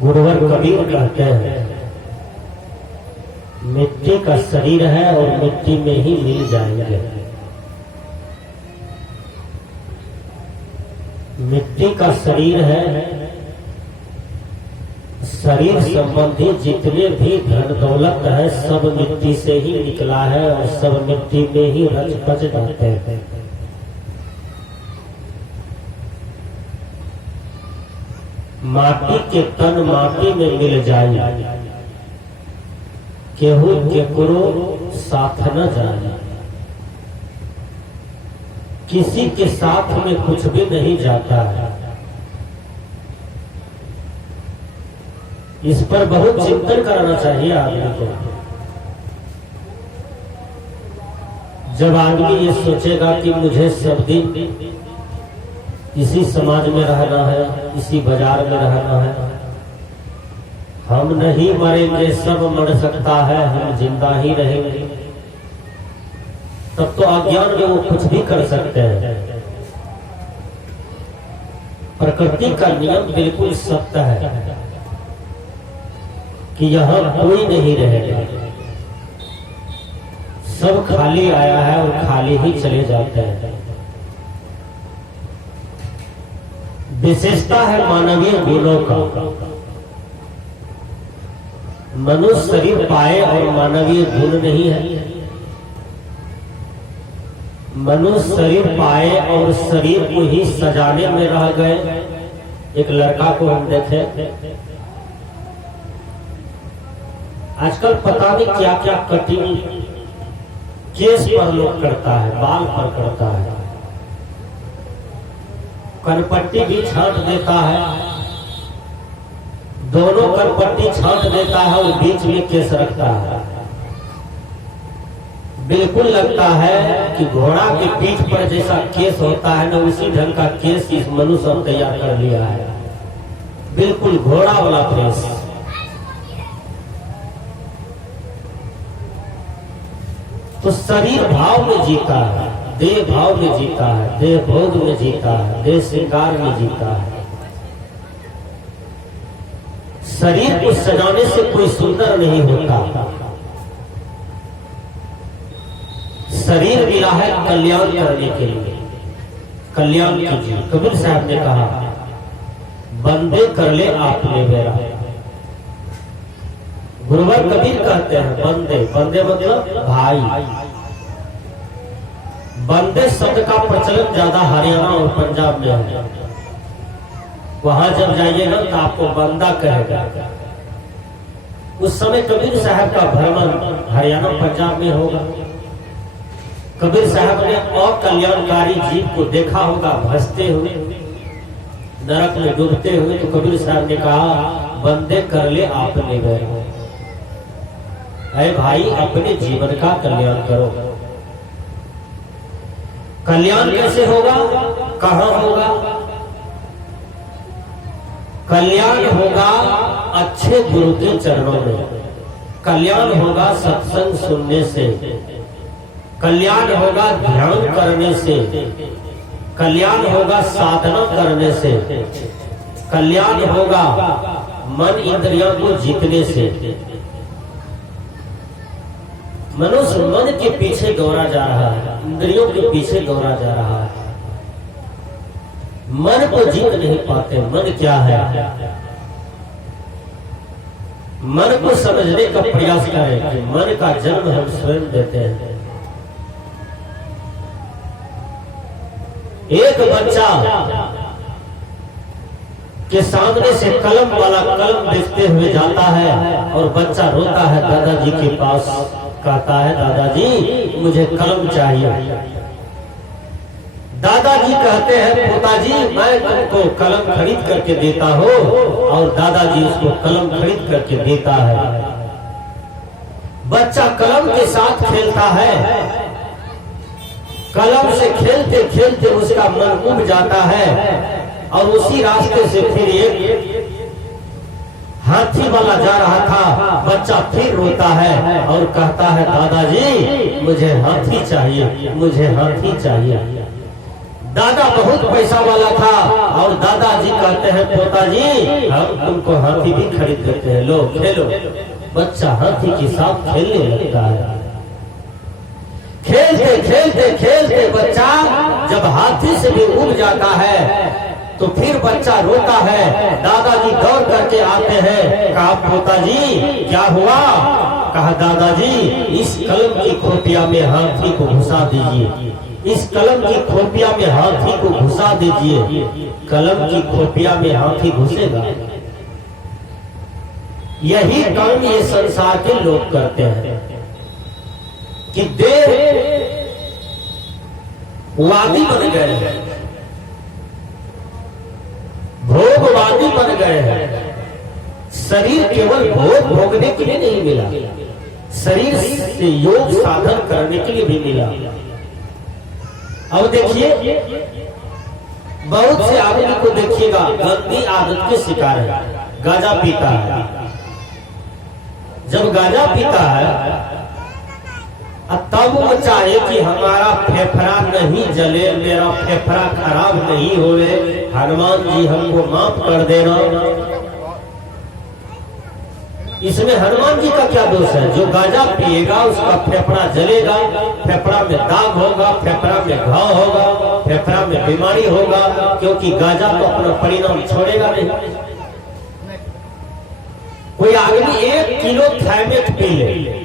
गुरुवर कबीर कहते हैं मिट्टी का शरीर है और मिट्टी में ही मिल जाएंगे। मिट्टी का शरीर है, शरीर संबंधी जितने भी धन दौलत है सब मिट्टी से ही निकला है और सब मिट्टी में ही रच बच जाते हैं। माटी के तन माटी में मिल जाए, केहू केकरो साथ न जाए। किसी के साथ में कुछ भी नहीं जाता है। इस पर बहुत चिंतन करना चाहिए आदमी को। जब आदमी ये सोचेगा कि मुझे सब दिन इसी समाज में रहना है, इसी बाजार में रहना है, हम नहीं मरेंगे, सब मर सकता है, हम जिंदा ही रहेंगे, तब तो अज्ञान में वो कुछ भी कर सकते हैं। प्रकृति का नियम बिल्कुल सत्य है कि यहाँ कोई नहीं रहेगा, सब खाली आया है और खाली ही चले जाते हैं। विशेषता है मानवीय गुणों का। मनुष्य शरीर पाए और मानवीय गुण नहीं है। मनुष्य शरीर पाए और शरीर को ही सजाने में रह गए। एक लड़का को हम देखे, आजकल पता नहीं क्या क्या कटिंग केस पर लोग करता है, बाल पर करता है, कनपट्टी भी छांट देता है, दोनों कनपट्टी छांट देता है और बीच में केस रखता है। बिल्कुल लगता है कि घोड़ा के पीठ पर जैसा केस होता है ना, उसी ढंग का केस इस मनुष्य ने तैयार कर लिया है। बिल्कुल घोड़ा वाला केस। तो शरीर भाव में जीता है, देह भाव में जीता है, देह भोग में जीता है, देह श्रृंगार में जीता है। शरीर को सजाने से कोई सुंदर नहीं होता। शरीर मिला है कल्याण करने के लिए। कल्याण कीजिए। कबीर साहब ने कहा बंदे कर ले आपने मेरा। गुरुवर कबीर कहते हैं बंदे, बंदे मतलब भाई। बंदे शब्द का प्रचलन ज्यादा हरियाणा और पंजाब में है। वहां जब जाइएगा तो आपको बंदा कहेगा। उस समय कबीर साहब का भ्रमण हरियाणा पंजाब में होगा। कबीर साहब ने अकल्याणकारी जीव को देखा होगा भसते हुए, नरक में डूबते हुए। तो कबीर साहब ने कहा बंदे कर ले आपने गए। अरे भाई अपने जीवन का कल्याण करो। कल्याण कैसे होगा, कहां होगा? कल्याण होगा अच्छे गुरु के चरणों में। कल्याण होगा सत्संग सुनने से। कल्याण होगा ध्यान करने से। कल्याण होगा साधना करने से। कल्याण होगा मन इंद्रियों को जीतने से। मनुष्य मन के पीछे दौड़ा जा रहा है, इंद्रियों के पीछे दौड़ा जा रहा है। मन को जीत नहीं पाते। मन क्या है? मन को समझने का प्रयास करें कि मन का जन्म हम स्वयं देते हैं। एक बच्चा के सामने से कलम वाला कलम देखते हुए जाता है और बच्चा रोता है दादाजी के पास, कहता है दादाजी मुझे कलम चाहिए। दादाजी कहते हैं पोताजी मैं तुमको कलम खरीद करके देता हूँ, और दादाजी उसको कलम खरीद करके देता है। बच्चा कलम के साथ खेलता है। कलम से खेलते खेलते उसका मन उब जाता है और उसी रास्ते से फिर एक हाथी वाला जा रहा था। बच्चा फिर रोता है और कहता है दादाजी मुझे हाथी चाहिए, मुझे हाथी चाहिए। दादा बहुत पैसा वाला था और दादाजी कहते हैं पोता जी हम तुमको हाथी भी खरीद देते हैं, लो खेलो। बच्चा हाथी के साथ खेलने लगता है। खेलते खेलते खेलते बच्चा जब हाथी से भी उब जाता है तो फिर बच्चा रोता है। दादाजी दौड़ करके आते हैं, कहा पोता जी क्या हुआ? कहा दादाजी इस कलम की खोपिया में हाथी को घुसा दीजिए, इस कलम की खोपिया में हाथी को घुसा दीजिए। कलम की खोपिया में हाथी घुसेगा? यही काम ये संसार के लोग करते हैं कि देहवादी बन गए हैं, भोगवादी बन गए हैं। शरीर केवल भोग भोगने के लिए नहीं मिला, शरीर से योग साधन करने के लिए भी मिला। अब देखिए बहुत से आदमी को देखिएगा गंदी आदत के शिकार है, गांजा पीता है। जब गांजा पीता है तब वो चाहे कि हमारा फेफड़ा नहीं जले, मेरा फेफड़ा खराब नहीं होवे, हनुमान जी हमको माफ कर देना। इसमें हनुमान जी का क्या दोष है? जो गांजा पिएगा उसका फेफड़ा जलेगा, फेफड़ा में दाग होगा, फेफड़ा में घाव होगा, फेफड़ा में बीमारी होगा, क्योंकि गांजा तो अपना परिणाम छोड़ेगा नहीं। कोई आदमी 1 किलो थाइमेट पी ले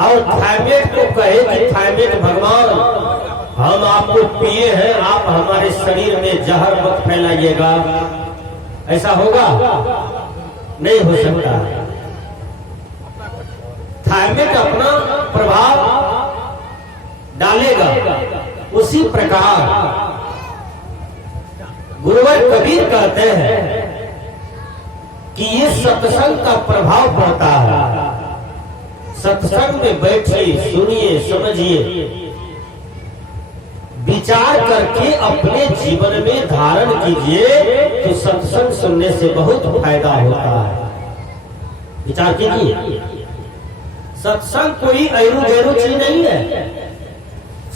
और थाइमेट को कहे कि थाइमेट भगवान हम आपको पिए हैं, आप हमारे शरीर में जहर मत फैलाइएगा, ऐसा होगा? नहीं हो सकता। थाइमेट अपना प्रभाव डालेगा। उसी प्रकार गुरुवर कबीर कहते हैं कि ये सत्संग का प्रभाव पड़ता है। सत्संग में बैठिए, सुनिए, समझिए, विचार करके अपने जीवन में धारण कीजिए तो सत्संग सुनने से बहुत फायदा होता है। विचार कीजिए, सत्संग कोई ऐरू गैरू चीज नहीं है,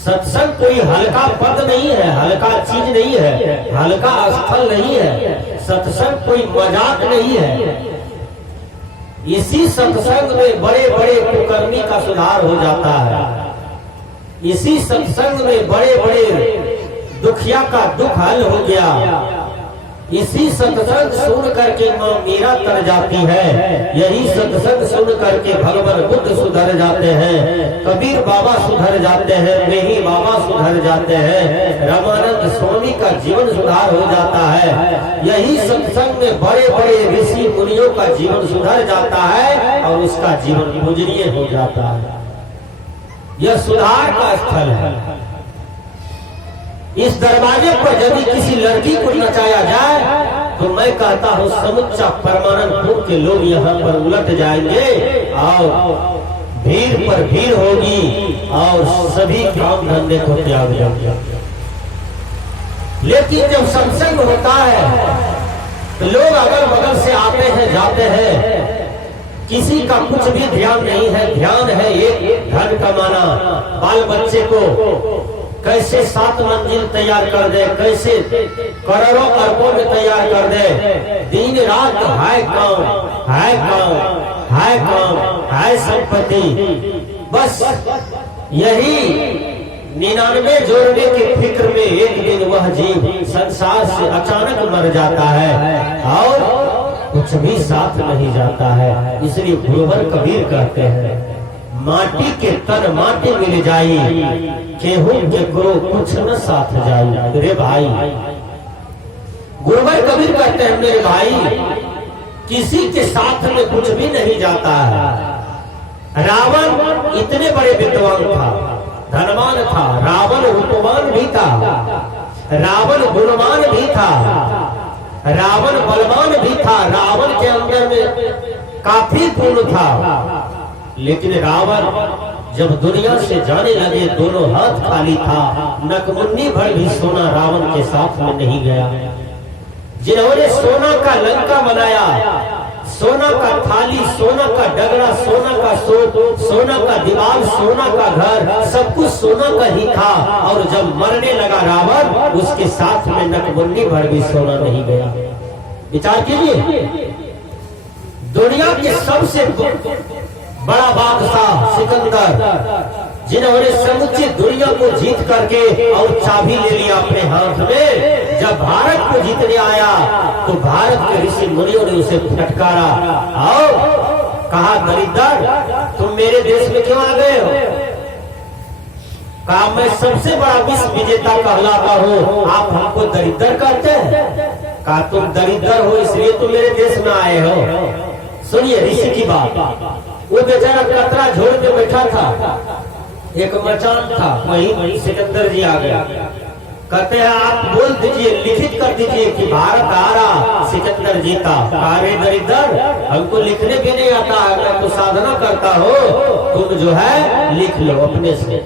सत्संग कोई हल्का पद नहीं है, हल्का चीज नहीं है, हल्का स्थल नहीं है, सत्संग कोई मजाक नहीं है। इसी सत्संग में बड़े बड़े कुकर्मी का सुधार हो जाता है, इसी सत्संग में बड़े बड़े दुखिया का दुख हल हो गया, इसी सत्संग सुन करके मां मीरा तर जाती है, यही सत्संग सुन करके भगवान बुद्ध सुधर जाते हैं, कबीर बाबा सुधर जाते हैं, मेही बाबा सुधर जाते हैं, रामानंद स्वामी का जीवन सुधार हो जाता है। यही सत्संग में बड़े बड़े ऋषि मुनियों का जीवन सुधर जाता है और उसका जीवन पूजनीय हो जाता है। यह सुधार का स्थल है। इस दरवाजे पर यदि किसी लड़की को नचाया जाए तो मैं कहता हूँ समुच्चा परमानंदपुर के लोग यहाँ पर उलट जाएंगे और भीड़ पर भीड़ होगी और सभी काम धंधे को त्याग देंगे। लेकिन जब सत्संग होता है तो लोग अगल बगल से आते हैं, जाते हैं, किसी का कुछ भी ध्यान नहीं है। ध्यान है एक धन कमाना, बाल बच्चे को कैसे 7 मंजिल तैयार कर दे, कैसे करोड़ों अरबों में तैयार कर दे। दिन रात हाय काम, हाय काम, हाय काम, हाय संपत्ति, बस यही 99 जोड़ने की फिक्र में एक दिन वह जीव संसार से अचानक मर जाता है और कुछ भी साथ नहीं जाता है। इसलिए गुरुवर कबीर कहते हैं माटी के तन माटी मिल जाई, केहू के गुरु कुछ न साथ जाई। मेरे भाई गुरुवर कबीर कहते हैं मेरे भाई किसी के साथ में कुछ भी नहीं जाता है। रावण इतने बड़े विद्वान था, धनवान था, रावण रूपवान भी था, रावण गुणवान भी था, रावण बलवान भी था, रावण के अंदर में काफी गुण था। लेकिन रावण जब दुनिया से जाने लगे दोनों हाथ खाली था, नकमुन्नी भर भी सोना रावण के साथ में नहीं गया। जिन्होंने सोना का लंका बनाया, सोना का थाली, सोना का डगरा, सोना का सोप, सोना का दीवार, सोना का घर, सब कुछ सोना का ही था। और जब मरने लगा रावण, उसके साथ में नकबंदी भर भी सोना नहीं गया। विचार कीजिए, दुनिया के सबसे बड़ा बादशाह सिकंदर, जिन्होंने समूची दुनिया को जीत करके और चाबी ले लिया अपने हाथ में, जब भारत को जीतने आया तो भारत के ऋषि मुनियों ने उसे फटकारा और कहा, दरिद्र तुम मेरे देश में क्यों आ गए हो? कहा, मैं सबसे बड़ा विश्व विजेता कहलाता हूँ, आप हमको दरिद्र कहते हैं? कहा, तुम दरिद्र हो इसलिए तुम मेरे देश में आए हो। सुनिए ऋषि की बात। वो बेचारा कतरा झोल के बैठा था, एक मचान था, वहीं सिकंदर जी आ गया। कहते हैं आप बोल दीजिए, लिखित कर दीजिए कि भारत आ रहा, सिकंदर जीता। अरे दरिद्र, हमको लिखने भी नहीं आता है, मैं तो साधना करता हो, तुम जो है लिख लो अपने से।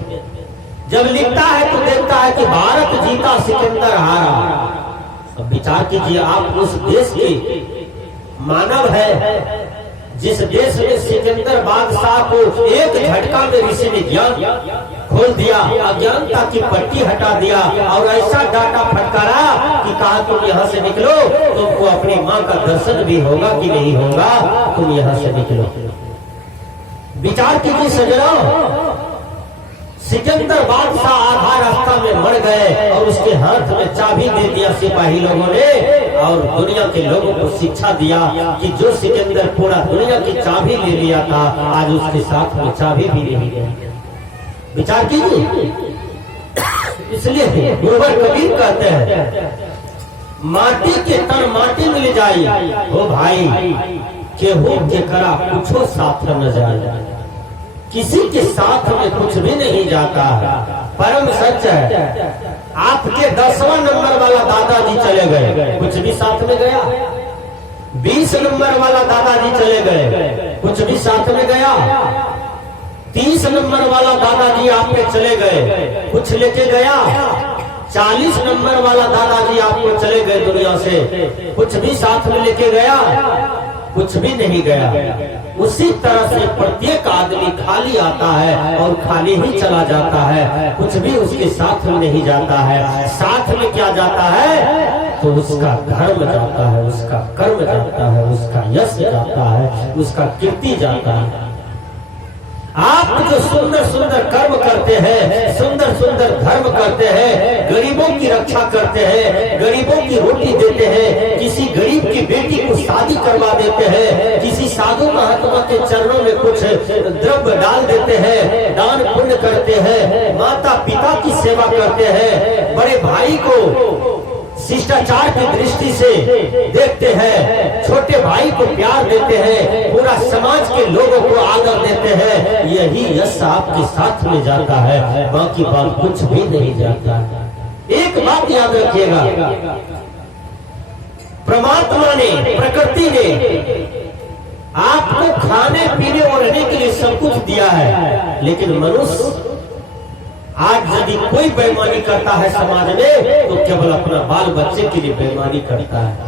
जब लिखता है तो देखता है कि भारत जीता, सिकंदर हारा। अब विचार कीजिए, आप उस देश के मानव है जिस देश में सिकंदर बादशाह को एक झटका में ऋषि ने ज्ञान खोल दिया, अज्ञानता की पट्टी हटा दिया और ऐसा डाटा फटकारा कि कहा तुम यहाँ से निकलो, तुमको अपनी माँ का दर्शन भी होगा कि नहीं होगा, तुम यहाँ से निकलो। विचार कीजिए सज्जनों, सिकंदर बादशाह आधा रास्ता में मर गए और उसके हाथ में चाबी दे दिया सिपाही लोगों ने, और दुनिया के लोगों को शिक्षा दिया कि जो सिकंदर पूरा दुनिया की चाबी ले लिया था, आज उसके साथ में चाबी भी नहीं है। विचार कीजिए, इसलिए गुरुवर कबीर कहते हैं, माटी के तन माटी मिल जाए हो भाई, केहू के करा कुछो साथ न जाए। किसी के साथ में कुछ भी नहीं जाता है, परम सच है। आपके 10वां नंबर वाला दादाजी चले गए, कुछ भी साथ में गया। 20 नंबर वाला दादाजी चले गए, कुछ भी साथ में गया। 30 नंबर वाला दादाजी आपके चले गए, कुछ लेके गया। 40 नंबर वाला दादाजी आपको चले गए दुनिया से, कुछ भी साथ में लेके गया, कुछ भी नहीं गया। उसी तरह से प्रत्येक आदमी खाली आता है और खाली ही चला जाता है, कुछ भी उसके साथ में नहीं जाता है। साथ में क्या जाता है तो उसका धर्म जाता है, उसका कर्म जाता है, उसका यश जाता है, उसका कीर्ति जाता है। आप जो सुंदर सुंदर कर्म करते हैं, सुंदर सुंदर धर्म करते हैं, गरीबों की रक्षा करते हैं, गरीबों की रोटी देते हैं, किसी गरीब की बेटी को शादी करवा देते हैं, किसी साधु महात्मा के चरणों में कुछ द्रव्य डाल देते हैं, दान पुण्य करते हैं, माता पिता की सेवा करते हैं, बड़े भाई को शिष्टाचार की दृष्टि से देखते हैं, छोटे भाई को प्यार देते हैं, पूरा समाज के लोगों को आदर देते हैं, यही यश आपके साथ में जाता है, बाकी बात कुछ भी नहीं जाता। एक बात याद रखिएगा, परमात्मा ने, प्रकृति ने आपको खाने पीने और रहने के लिए सब कुछ दिया है, लेकिन मनुष्य आज यदि कोई बेईमानी करता है समाज में तो केवल अपना बाल बच्चे के लिए बेईमानी करता है,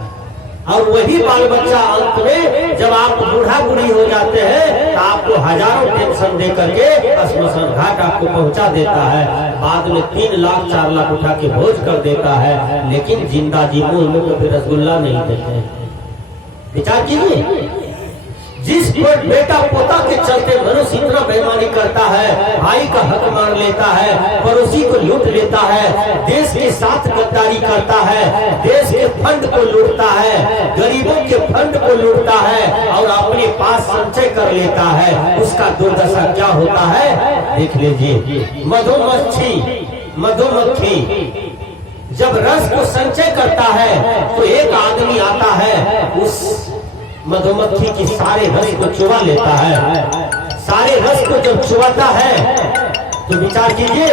और वही बाल बच्चा अंत में जब आप बूढ़ा बूढ़ी हो जाते हैं तो आपको हजारों टेंशन दे करके श्मशान घाट आपको पहुंचा देता है, बाद में 3 लाख 4 लाख उठा के भोज कर देता है, लेकिन जिंदा जी मुंह में कभी रसगुल्ला नहीं देते। विचार कीजिए, जिस पर बेटा पोता के चलते मनुष्य इतना बेईमानी करता है, भाई का हक मार लेता है, पड़ोसी को लूट लेता है, देश के साथ गद्दारी करता है, देश के फंड को लूटता है, गरीबों के फंड को लूटता है और अपने पास संचय कर लेता है, उसका दुर्दशा क्या होता है देख लीजिए। मधुमक्खी जब रस को संचय करता है तो एक आदमी आता है, उस मधुमक्खी की सारे रस को चुरा लेता है। सारे रस को जब चुराता है तो विचार कीजिए